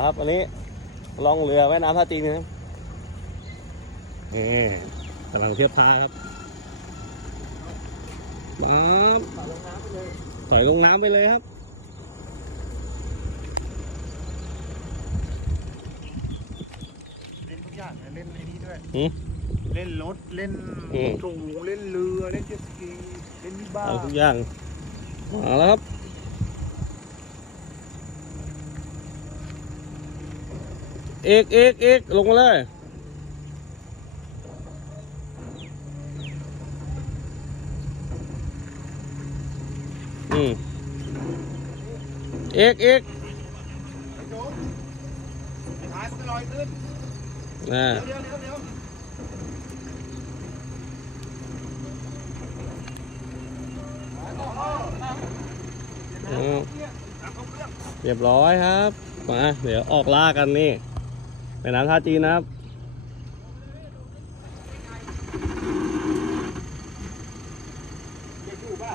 ครับอันนี้ลองเรือแม่น้ำท่าจีนนะครับนี่กำลังเทียบท่าครับป๊าบถอยลงน้ำไปเลยครับเล่นทุกอย่างนะเล่นไอ้นี่ด้วย หืม เล่นรถ เล่นอืม สูงเล่นเรือ เล่นเจ็ตสกี เล่นวิบ้าเอาทุกอย่างมาแล้วครับ เอกเอกเอกลงมาเลยอืมเอกเอกท้ายมันก็ลอยขึ้นอ่าเดี๋ยวเดี๋ยวเดี๋ยวเรียบร้อยครับ มา เดี๋ยวออกล่ากันนี่ แม่น้ำท่าจีนนะครับ เด็กดูเปล่า